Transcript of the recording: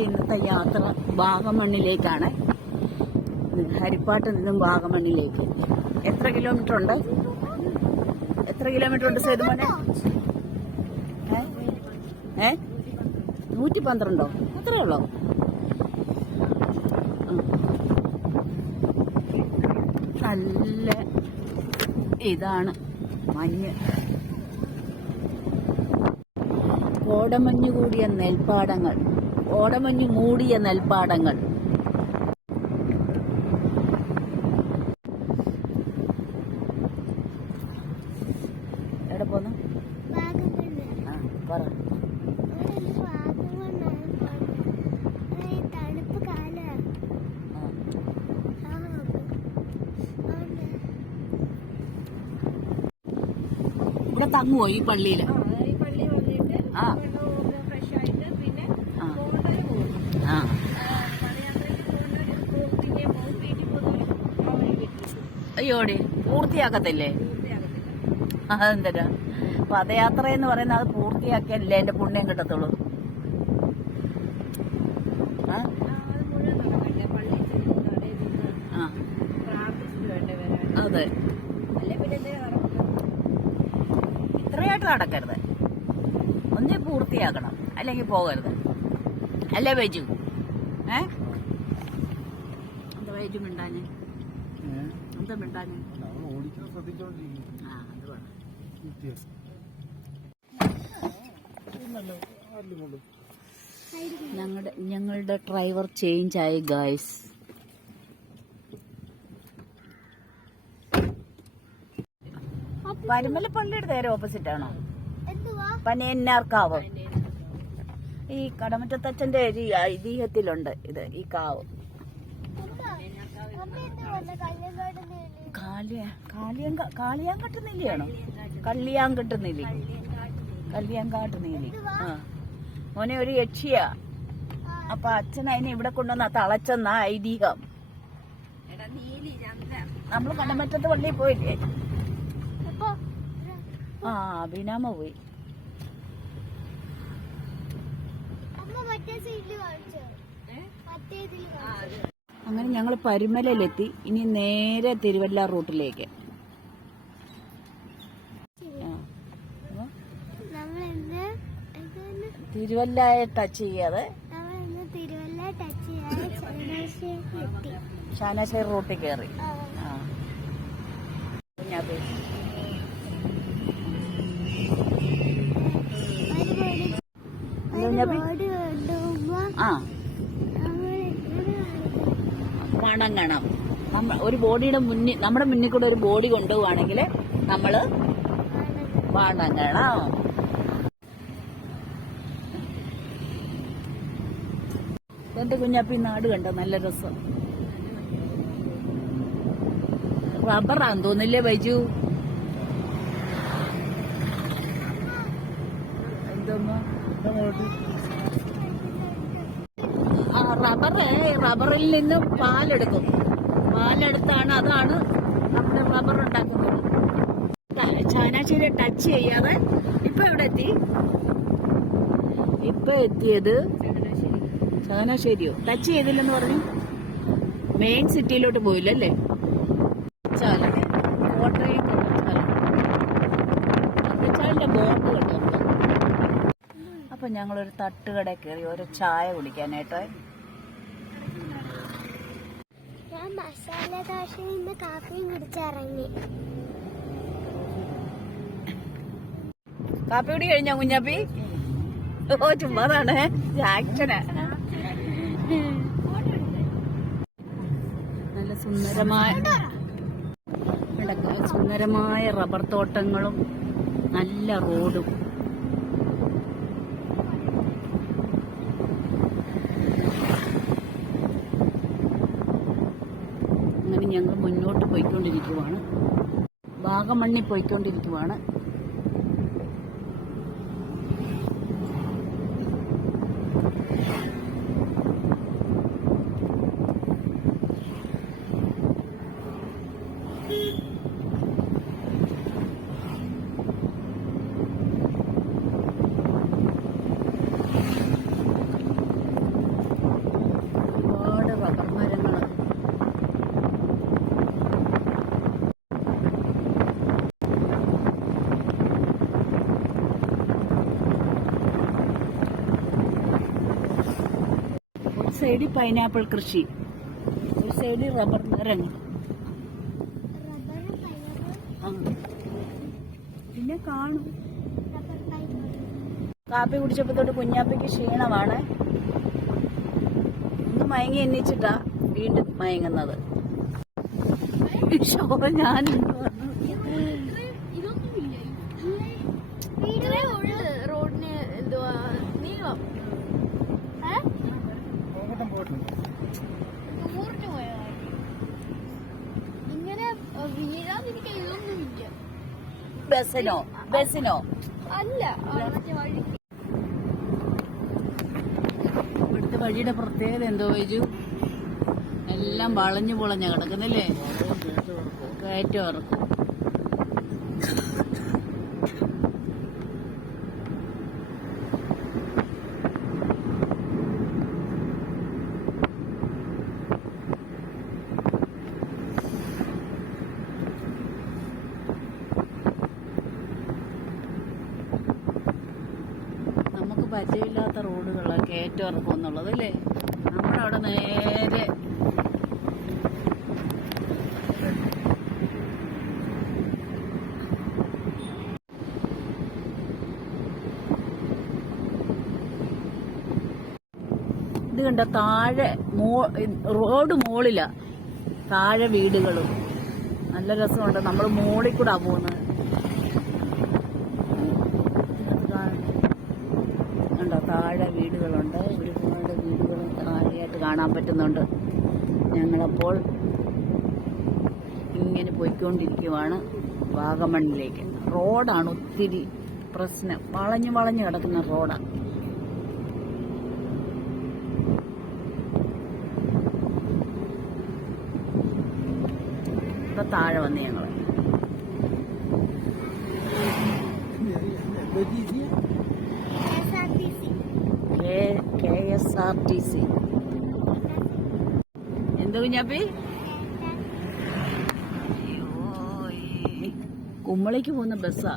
ഞങ്ങളുടെ ഇന്നത്തെ യാത്ര വാഗമണ്ണിലേക്കാണ്. ഹരിപ്പാട്ട് നിന്നും വാഗമണ്ണിലേക്ക് എത്ര കിലോമീറ്റർ ഉണ്ട്? എത്ര കിലോമീറ്റർ ഉണ്ട് സേതുമോനെ? 112 അത്രേ ഉള്ളോ? നല്ല ഇതാണ് മഞ്ഞ്, കോടമഞ്ഞ് കൂടിയ നെൽപ്പാടങ്ങൾ, കോടമഞ്ഞ് മൂടിയ നെൽപ്പാടങ്ങൾ. എവിടെ പോന്നു? പറ. ഇവിടെ തങ്ങുവോ ഈ പള്ളിയില്? അയ്യോടി പൂർത്തിയാക്കത്തില്ലേ? അതെന്തരാ പദയാത്ര എന്ന് പറയുന്നത്? അത് പൂർത്തിയാക്കിയല്ലേ എന്റെ പുണ്യം കിട്ടത്തുള്ളൂ. അതെ, ഇത്രയായിട്ട് നടക്കരുത്. ഒന്നേ പൂർത്തിയാക്കണം, അല്ലെങ്കിൽ പോകരുത്. അല്ലേ ബൈജു? എന്താ ബൈജു മിണ്ടാന്? എന്താ മിണ്ടാന്? ഞങ്ങളുടെ ഡ്രൈവർ ചേഞ്ച് ആയി ഗായ്സ്. പരുമല പള്ളിയുടെ നേരെ ഓപ്പോസിറ്റ് ആണോ? പനയന്നാർക്കാവ്. ഈ കടമറ്റത്തച്ഛന്റെ ഒരു ഐതിഹ്യത്തിലുണ്ട് ഇത്, ഈ കാവ്. കാളിയാങ്കാട്ട് നീലിയാണോ? കള്ളിയാങ്കാട്ട് നീലി, കല്ലിയാങ്കാട്ട് നീലി. മോനെ ഒരു യക്ഷിയാ. അപ്പൊ അച്ഛൻ അതിനെ ഇവിടെ കൊണ്ടുവന്ന തളച്ചെന്ന ഐതിഹ്യം. നമ്മള് കടമറ്റത്ത് പള്ളിയിൽ പോയില്ലേ? ബിനാമ പോയി. അങ്ങനെ ഞങ്ങൾ പരുമലയിലെത്തി. ഇനി നേരെ തിരുവല്ല റൂട്ടിലേക്ക്. തിരുവല്ലയെ ടച്ച് ചെയ്യാതെ ചാനാശ്ശേരി റൂട്ടിൽ കയറി. വണങ്ങണം. ഒരു ബോഡിയുടെ മുന്നിൽ, നമ്മുടെ മുന്നിൽ കൂടെ ഒരു ബോഡി കൊണ്ടുപോവാണെങ്കിൽ നമ്മള് വണങ്ങണം. എന്റെ കുഞ്ഞാപ്പി നാട് കണ്ടോ? നല്ല രസം. റബ്ബറാന്ന് തോന്നില്ലേ ബൈജു? എന്തോന്നോ റബ്ബറിൽ നിന്ന് പാലെടുക്കും. പാലെടുത്താണ്, അതാണ് നമ്മുടെ റബ്ബർ ഉണ്ടാക്കുന്നത്. ചാനാശ്ശേരി ടച്ച് ചെയ്യാതെ ഇപ്പൊ എവിടെ എത്തി? ഇപ്പൊ എത്തിയത് ചാനാശ്ശേരിയോ? ടച്ച് ചെയ്തില്ലെന്ന് പറഞ്ഞു. മെയിൻ സിറ്റിയിലോട്ട് പോയില്ലല്ലേ? കോട്ടയം ചാലിന്റെ ബോർഡ് കണ്ടു. അപ്പൊ ഞങ്ങളൊരു തട്ടുകട കയറി ഒരു ചായ കുടിക്കാനായിട്ട്. ഞാൻ മസാല ദോശയിൽ നിന്ന് കാപ്പിയും കുടിച്ചിറങ്ങി. കാപ്പി കുടി കഴിഞ്ഞോ കുഞ്ഞാപ്പി? ഓ ചുമ്മാതാണ്, ആക്ഷന്. നല്ല സുന്ദരമായ റബ്ബർ തോട്ടങ്ങളും നല്ല റോഡും. അങ്ങനെ ഞങ്ങൾ മുന്നോട്ട് പോയിക്കൊണ്ടിരിക്കുവാണ്, വാഗമണ്ണിൽ പോയിക്കൊണ്ടിരിക്കുവാണ്. സൈഡിൽ പൈനാപ്പിൾ കൃഷി, ഒരു സൈഡിൽ റബ്ബർ മരങ്ങൾ. പിന്നെ കാണും. കാപ്പി കുടിച്ചപ്പോ തൊട്ട് കുഞ്ഞാപ്പിക്ക് ക്ഷീണമാണ്. ഒന്ന് മയങ്ങി എണ്ണിച്ചിട്ടാ വീണ്ടും മയങ്ങുന്നത്. ഞാൻ റോഡിന് എന്തുവാ നീളം ടൂറിന് പോയോ ഇങ്ങനെ വീഴാതിരിക്കാൻ ഇതൊന്നും ഇല്ല. ബസ്സിനോ അല്ല മറ്റേ വഴി. ഇവിടുത്തെ വഴിയുടെ പ്രത്യേകത എന്തോ വൈജു, എല്ലാം വളഞ്ഞു പൊളഞ്ഞ കിടക്കുന്നില്ലേ, കയറ്റം ഇറക്കും. നമുക്ക് പരിചയമില്ലാത്ത റോഡുകളാണ് കയറ്റം ഇറക്കും എന്നുള്ളത് അല്ലേ. നമ്മുടെ അവിടെ നേരെ ഇത് കണ്ട താഴെ റോഡ് മോളിലാ, താഴെ വീടുകളും. നല്ല രസമുണ്ട്. നമ്മൾ മോളിൽ കൂടാ പോകുന്നത്. കണ്ടോ, താഴെ വീടുകളുണ്ട്. ഒരുപാട് വീടുകൾ താഴെയായിട്ട് കാണാൻ പറ്റുന്നുണ്ട്. ഞങ്ങളപ്പോൾ ഇങ്ങനെ പോയിക്കൊണ്ടിരിക്കുവാണ് വാഗമണ്ണിലേക്ക്. റോഡാണ് ഒത്തിരി പ്രശ്നം, വളഞ്ഞു വളഞ്ഞു കിടക്കുന്ന റോഡാണ്. ഇപ്പൊ താഴെ വന്ന് ഞങ്ങള് KSRTC. എന്തോ കുഞ്ഞാപ്പി? കുമ്മളിക്ക് പോകുന്ന ബസ്സാ.